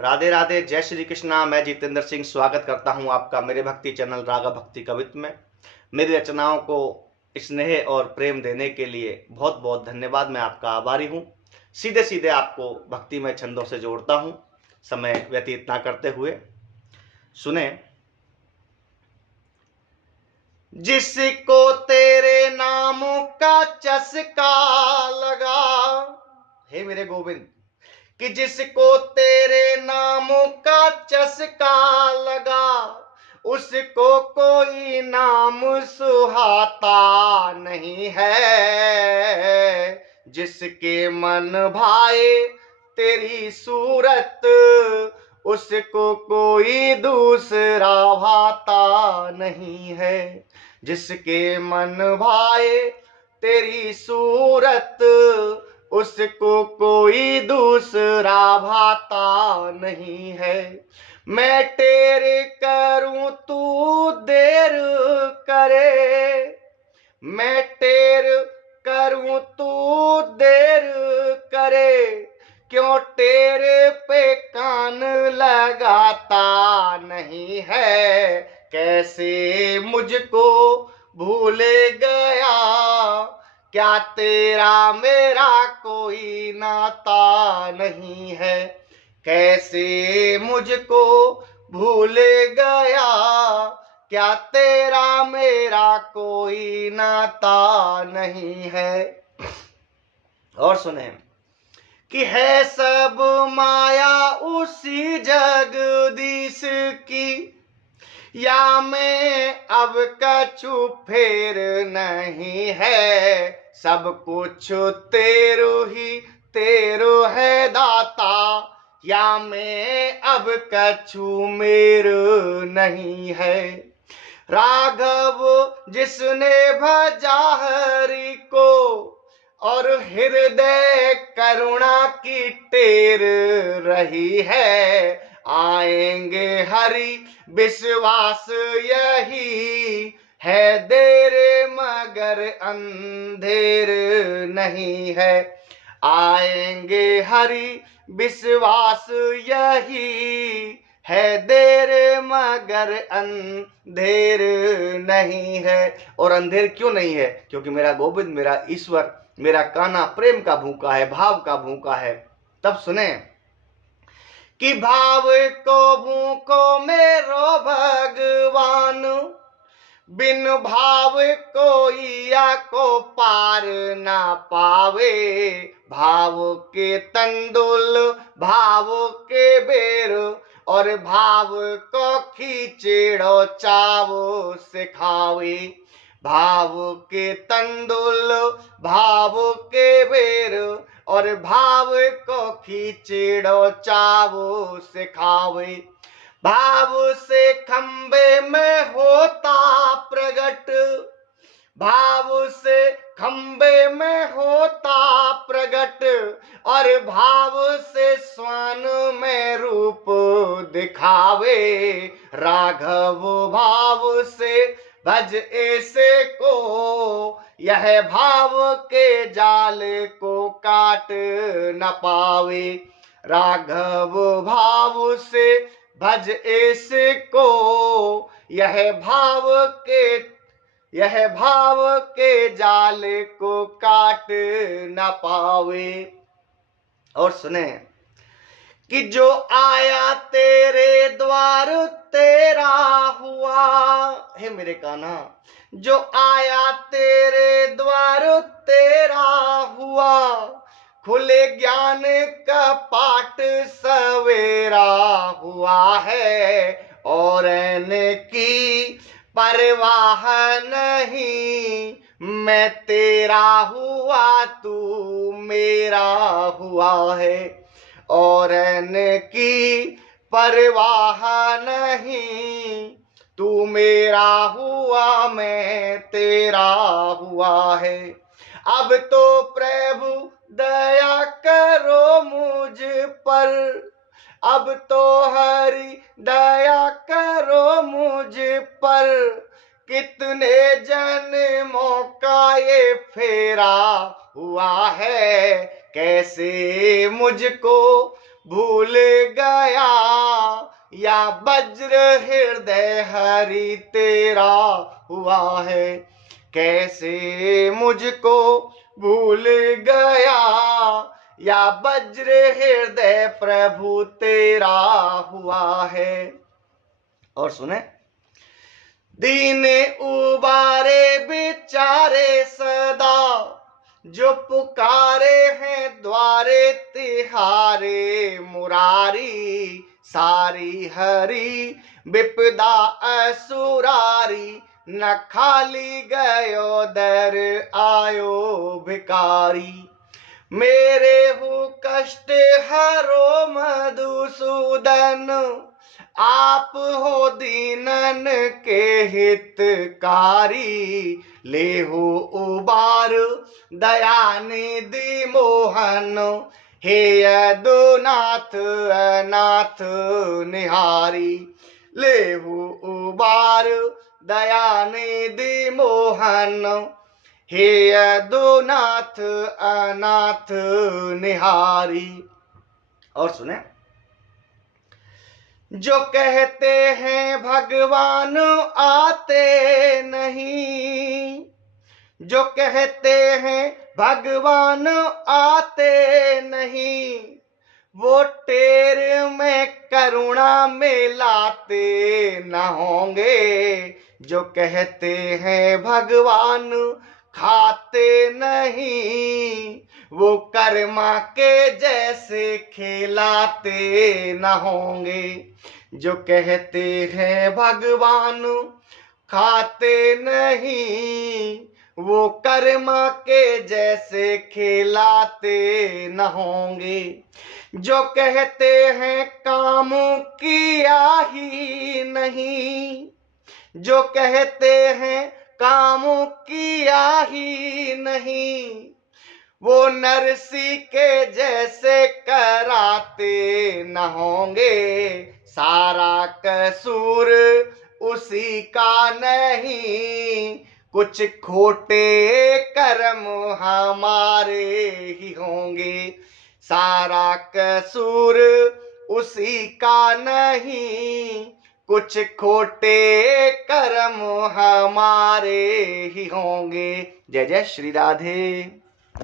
राधे राधे, जय श्री कृष्णा। मैं जितेंद्र सिंह स्वागत करता हूं आपका मेरे भक्ति चैनल रागा भक्ति कवित्व में। मेरी रचनाओं को स्नेह और प्रेम देने के लिए बहुत बहुत धन्यवाद। मैं आपका आभारी हूं। सीधे सीधे आपको भक्ति में छंदों से जोड़ता हूं समय व्यतीत ना करते हुए। सुने। जिसको तेरे नाम का चस्का लगा, हे मेरे गोविंद, कि जिसको तेरे नाम का चस्का लगा, उसको कोई नाम सुहाता नहीं है। जिसके मन भाए तेरी सूरत, उसको कोई दूसरा भाता नहीं है। जिसके मन भाए तेरी सूरत, उसको कोई दूसरा भाता नहीं है। मैं तेरे करूं तू देर करे, मैं तेरे करूं तू देर करे, क्यों तेरे पे कान लगाता नहीं है। कैसे मुझको भूल गया, क्या तेरा मेरा कोई नाता नहीं है। कैसे मुझको भूल गया, क्या तेरा मेरा कोई नाता नहीं है। और सुने कि है सब माया उसी जगदीश की, या मैं अब कछु फेर नहीं है। सब कुछ तेरो ही तेरो है दाता, या मैं अब कछु मेरू नहीं है। राघव जिसने भजा हरि को, और हृदय करुणा की टेर रही है। आएंगे हरि विश्वास यही है, देर मगर अंधेर नहीं है। आएंगे हरि विश्वास यही है, देर मगर अंधेर नहीं है। और अंधेर क्यों नहीं है? क्योंकि मेरा गोविंद, मेरा ईश्वर, मेरा कान्हा प्रेम का भूखा है, भाव का भूखा है। तब सुने कि भाव को भूखो मेरो भगवान, बिन भाव कोई या को पार ना पावे। भाव के तंदुल भाव के बेर, और भाव को खींचेड़ो चावो सिखावे। भाव के तंदुल भाव के बेर, और भाव को खींचेड़ो चावो सिखावे। भाव से खंबे में होता प्रगट, भाव से खंबे में होता प्रगट, और भाव से स्वान में रूप दिखावे। राघव भाव से भज ऐसे को, यह भाव के जाल को काट न पावे। राघव भाव से भज ऐसे को, यह भाव के जाल को काट न पावे। और सुने कि जो आया तेरे द्वार तेरा हुआ, हे मेरे कान्हा, जो आया तेरे द्वार तेरा हुआ। खुले ज्ञान का पाठ सवेरा हुआ है, और न की परवाह नहीं। मैं तेरा हुआ तू मेरा हुआ है, और न की परवाह नहीं। तू मेरा हुआ मैं तेरा हुआ है। अब तो प्रभु दया करो मुझ पर, अब तो हरि दया करो मुझ पर। कितने जन्मों का ये फेरा हुआ है, कैसे मुझको भूल गया। या वज्र हृदय हरि तेरा हुआ है। कैसे मुझको भूल गया, या वज्र हृदय प्रभु तेरा हुआ है। और सुने, दीन उबारे बेचारे सदा, जो पुकारे हैं द्वारे तिहारे मुरारी। सारी हरी विपदा असुरारी, न खाली गयो दर आयो भिकारी। मेरे हु कष्ट हरो मधुसूदन, आप हो दीनन के हितकारी। लेहु उबार दयानिधि मोहन, हे यदुनाथ अनाथ निहारी। लेहु उबार दयानिधि मोहन, हे यदुनाथ अनाथ निहारी। और सुने, जो कहते हैं भगवान आते नहीं, जो कहते हैं भगवान आते नहीं, वो टेर में करुणा में लाते न होंगे। जो कहते हैं भगवान खाते नहीं, वो कर्मा के जैसे खिलाते न होंगे। जो कहते हैं भगवान खाते नहीं, वो कर्मा के जैसे खिलाते न होंगे। जो कहते हैं काम किया ही नहीं, जो कहते हैं काम किया ही नहीं, वो नरसी के जैसे कराते न होंगे। सारा कसूर उसी का नहीं, कुछ खोटे कर्म हमारे ही होंगे। सारा कसूर उसी का नहीं, कुछ खोटे कर्म हमारे ही होंगे। जय जय श्री राधे।